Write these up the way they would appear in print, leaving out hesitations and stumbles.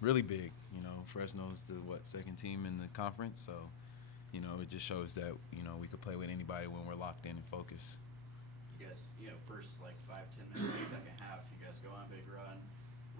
Really big. Fresno's the second team in the conference, so it just shows that we could play with anybody when we're locked in and focused. You guys, first like 5-10 minutes of the second half, you guys go on a big run.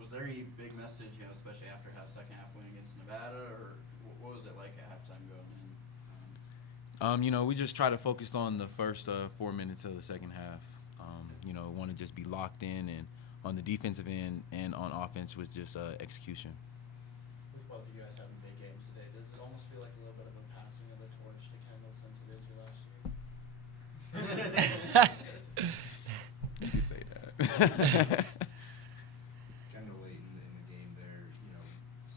Was there any big message, especially after how second half win against Nevada, or what was it like at halftime going in? We just try to focus on the first 4 minutes of the second half. Want to just be locked in, and on the defensive end and on offense was just execution. With both of you guys having big games today, does it almost feel like a little bit of a passing of the torch to Kendall since it is your last year? You could say that. Kendall late in the game there,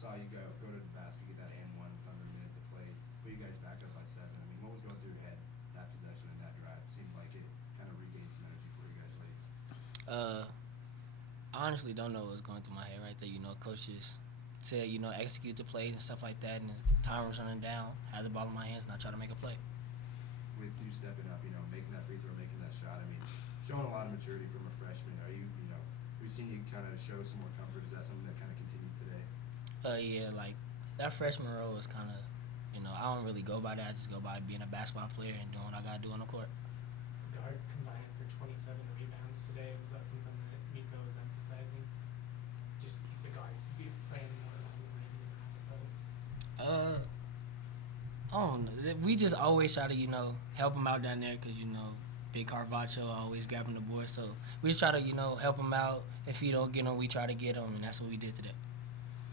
saw you go to the basket, get that and one with under a minute to play, put you guys back up by 7. I mean, what was going through your head that possession and that drive? Seemed like it kind of regained some energy for you guys late. I honestly don't know what was going through my head right there. Coaches said, execute the plays and stuff like that, and the time was running down. Had the ball in my hands, and I tried to make a play. With you stepping up, making that free throw, making that shot, I mean, showing a lot of maturity from a freshman. Are you, we've seen you kind of show some more comfort. Is that something that kind of continued today? Yeah, like that freshman role is kind of, I don't really go by that. I just go by being a basketball player and doing what I got to do on the court. Guards combined for 27 rebounds today. Was that something that Nico was emphasizing? Just the guards be playing more along the line and off the post? I don't know. We just always try to, help him out down there because, Big Carvacho always grabbing the board. So we just try to, help him out. If he don't get him, we try to get him, and that's what we did today.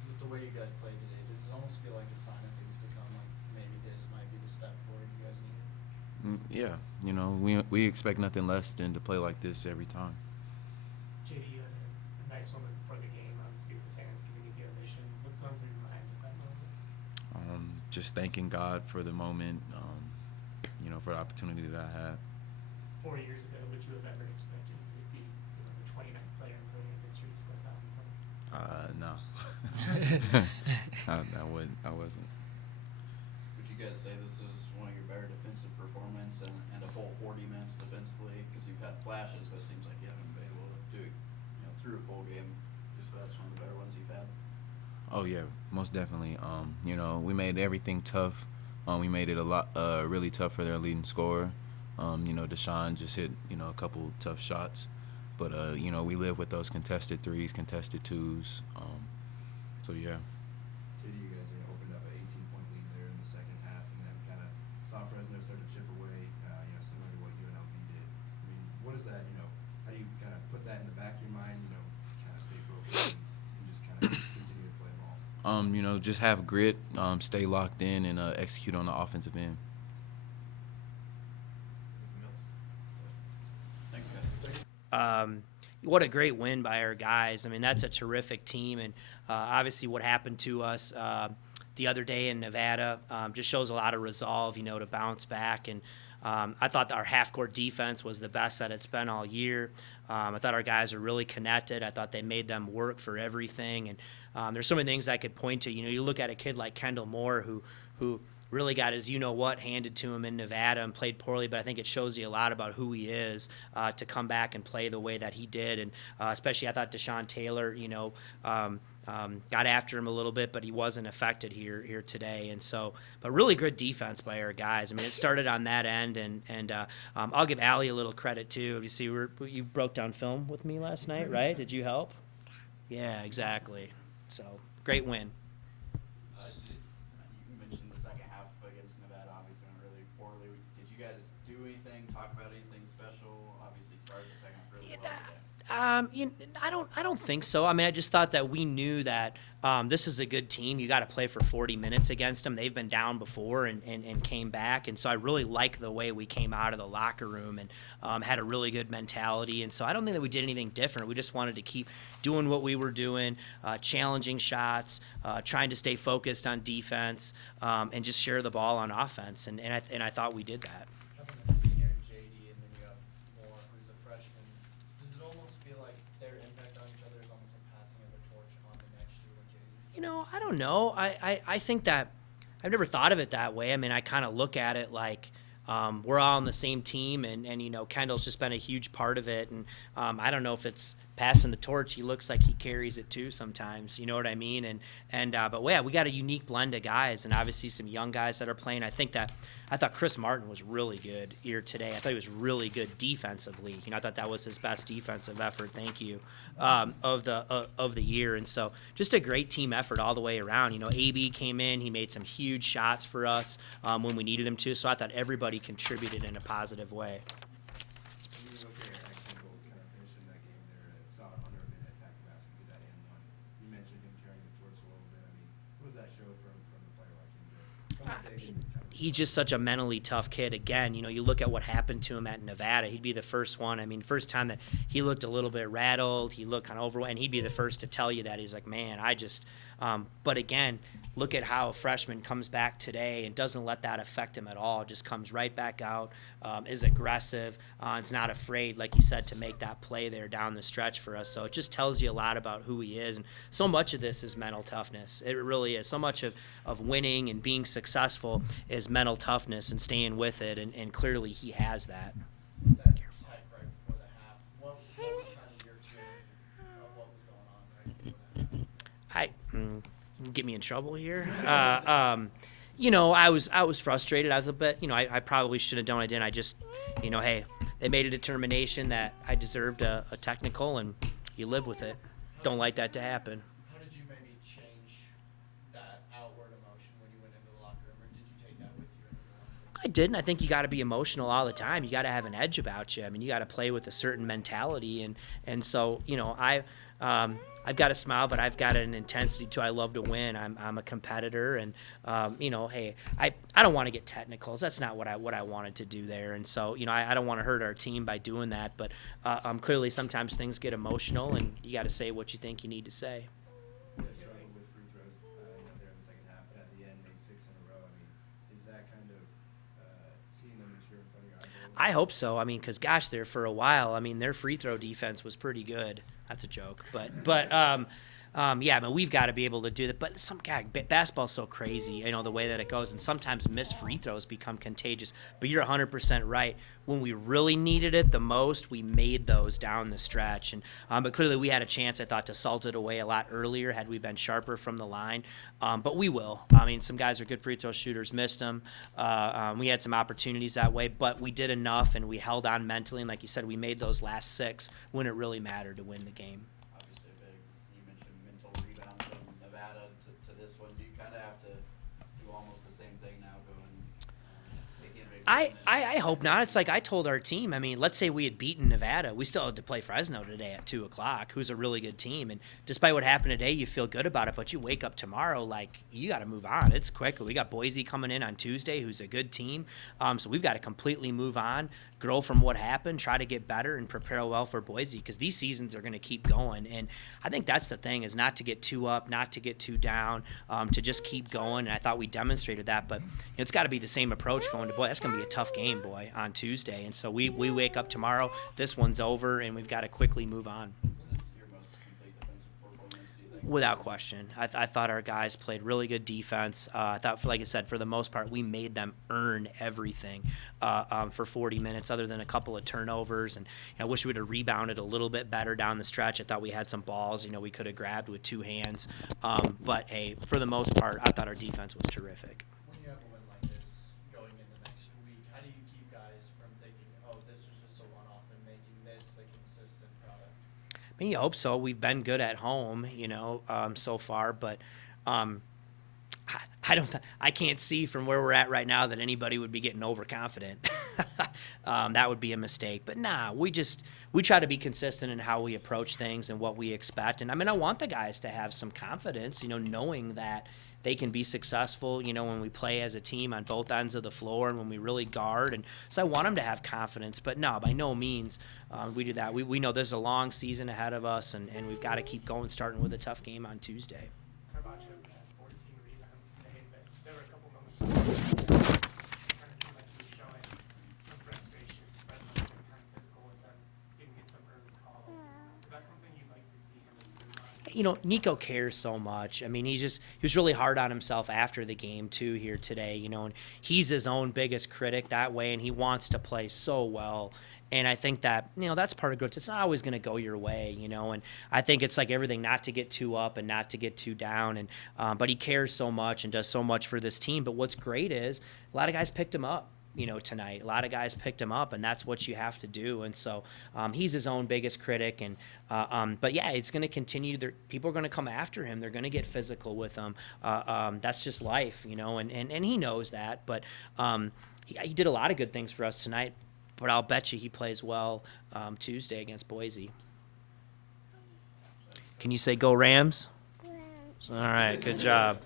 With the way you guys played today, does it almost feel like a sign of things to come? Like maybe this might be the step forward you guys need? Yeah, we expect nothing less than to play like this every time. JD, you had a nice one before the game, obviously, with the fans giving you the ovation. What's going through your mind at that moment? Just thanking God for the moment, for the opportunity that I had. 4 years ago, would you have ever expected to be the 29th player in Premier history to score 1,000 points? No. I wasn't. Would you guys say this is one of your better defensive performance and a full 40 minutes defensively? Because you've had flashes, but it seems like you haven't been able to do it through a full game. Just that's one of the better ones you've had. Oh yeah, most definitely. We made everything tough. We made it really tough for their leading scorer. Deshaun just hit a couple tough shots, but we live with those contested threes, contested twos. So yeah. JD, you guys opened up an 18-point lead there in the second half, and then kind of saw Fresno start to chip away, similar to what UNLV did. I mean, what is that? How do you kind of put that in the back of your mind? Kind of stay focused and just kind of continue to play ball. Just have grit, stay locked in, and execute on the offensive end. Thanks, guys. What a great win by our guys. I mean, that's a terrific team, and obviously what happened to us the other day in Nevada just shows a lot of resolve, to bounce back. And I thought our half-court defense was the best that it's been all year. I thought our guys are really connected. I thought they made them work for everything. And there's so many things I could point to. You look at a kid like Kendall Moore who really got his you-know-what handed to him in Nevada and played poorly, but I think it shows you a lot about who he is to come back and play the way that he did. And especially I thought Deshaun Taylor, got after him a little bit, but he wasn't affected here today. And so, but really good defense by our guys. I mean, it started on that end, and I'll give Allie a little credit too. You see, you broke down film with me last night, right? Did you help? Yeah, exactly. So, great win. You mentioned the second half against Nevada obviously went really poorly. Did you guys do anything, talk about anything special? Obviously started the second half really well today. I don't think so. I mean, I just thought that we knew that this is a good team. You got to play for 40 minutes against them. They've been down before and came back, and so I really like the way we came out of the locker room and had a really good mentality. And so I don't think that we did anything different. We just wanted to keep doing what we were doing, challenging shots, trying to stay focused on defense, and just share the ball on offense. And I thought we did that. Having a senior in JD and then you have Moore, who's a freshman, does it almost feel like their impact on each other is almost a passing of the torch on the next year when JD's I don't know. I think that I've never thought of it that way. I mean, I kind of look at it like we're all on the same team, and Kendall's just been a huge part of it. And I don't know if it's passing the torch, he looks like he carries it too sometimes. You know what I mean? But yeah, we got a unique blend of guys, and obviously some young guys that are playing. I thought Chris Martin was really good here today. I thought he was really good defensively. I thought that was his best defensive effort. Thank you, of the year. And so just a great team effort all the way around. AB came in, he made some huge shots for us when we needed him to. So I thought everybody contributed in a positive way. When you look at your excellent goal, kind of finishing that game there, saw under a minute attack basket, get that and one. You mentioned him carrying the torch a little bit. I mean, what does that show from a player like him? From the day that He's just such a mentally tough kid. Again, you look at what happened to him at Nevada. He'd be the first one. I mean, first time that he looked a little bit rattled, he looked kind of overwhelmed, and he'd be the first to tell you that. He's like, man, but again, look at how a freshman comes back today and doesn't let that affect him at all. Just comes right back out, is aggressive, is not afraid, like you said, to make that play there down the stretch for us. So it just tells you a lot about who he is. And so much of this is mental toughness. It really is. So much of winning and being successful is mental toughness and staying with it, and clearly he has that. That tech right before the half. What was kind of your feeling of what was going on right before the half? Get me in trouble here. I was frustrated. I was a bit, I probably should have done what I did. I just, hey, they made a determination that I deserved a technical, and you live with it. Don't like that to happen. How did you maybe change that outward emotion when you went into the locker room, or did you take that with you into the locker room? I didn't. I think you got to be emotional all the time. You got to have an edge about you. I mean, you got to play with a certain mentality, and so I've got a smile, but I've got an intensity too. I love to win. I'm a competitor, and hey, I don't want to get technicals. That's not what I wanted to do there, and so I don't want to hurt our team by doing that. But clearly sometimes things get emotional, and you got to say what you think you need to say. You guys struggled with free throws, there in the second half, but at the end made 6 in a row. I mean, is that kind of seeing them mature in front of your eyes? I hope so. I mean, because gosh, there for a while, I mean, their free throw defense was pretty good. That's a joke, but yeah, but we've got to be able to do that. But basketball's so crazy, the way that it goes, and sometimes missed free throws become contagious. But you're 100% right. When we really needed it the most, we made those down the stretch, and but clearly we had a chance, I thought, to salt it away a lot earlier had we been sharper from the line. But we will. I mean, some guys are good free throw shooters, missed them. We had some opportunities that way, but we did enough, and we held on mentally. And like you said, we made those last 6 when it really mattered to win the game. Obviously you mentioned mental rebound from Nevada to this one. Do you kind of have to do almost the same thing now going, taking a big I hope not. It's like I told our team, I mean, let's say we had beaten Nevada. We still had to play Fresno today at 2 o'clock, who's a really good team. And despite what happened today, you feel good about it. But you wake up tomorrow, like, you got to move on. It's quick. We got Boise coming in on Tuesday, who's a good team. So we've got to completely move on, grow from what happened, try to get better, and prepare well for Boise, because these seasons are going to keep going. And I think that's the thing, is not to get too up, not to get too down, to just keep going. And I thought we demonstrated that. But it's got to be the same approach going to Boise. That's going to be a tough game, boy, on Tuesday. And so we wake up tomorrow, this one's over, and we've got to quickly move on. Was this your most complete defensive performance, do you think? Without question. I thought our guys played really good defense. I thought, like I said, for the most part, we made them earn everything for 40 minutes, other than a couple of turnovers. And I wish we would have rebounded a little bit better down the stretch. I thought we had some balls, we could have grabbed with 2 hands. But, hey, for the most part, I thought our defense was terrific. When you have a win like this going into next week, how do you keep guys from thinking, oh, this was just a one-off, and making this the consistent product? I mean, you hope so. We've been good at home, so far, but I can't see from where we're at right now that anybody would be getting overconfident. That would be a mistake. But nah, we try to be consistent in how we approach things and what we expect. And I mean, I want the guys to have some confidence, knowing that they can be successful, when we play as a team on both ends of the floor and when we really guard. And so I want them to have confidence. But no, by no means we do that. We know there's a long season ahead of us, and we've got to keep going, starting with a tough game on Tuesday. Carvaggio had 14 rebounds today, but there were a couple moments where it kind of seemed like he was showing some frustration. Fresno was kind of physical with them, didn't get some early calls. Is that something you'd like to see him improve on? Nico cares so much. I mean, he was really hard on himself after the game too here today, and he's his own biggest critic that way, and he wants to play so well. And I think that, that's part of growth. It's not always going to go your way, and I think it's like everything, not to get too up and not to get too down. And but he cares so much and does so much for this team. But what's great is a lot of guys picked him up. Tonight. A lot of guys picked him up, and that's what you have to do. And so he's his own biggest critic. And but yeah, it's going to continue. People are going to come after him. They're going to get physical with him. That's just life, and he knows that. But he did a lot of good things for us tonight. But I'll bet you he plays well Tuesday against Boise. Can you say go Rams? All right, good job.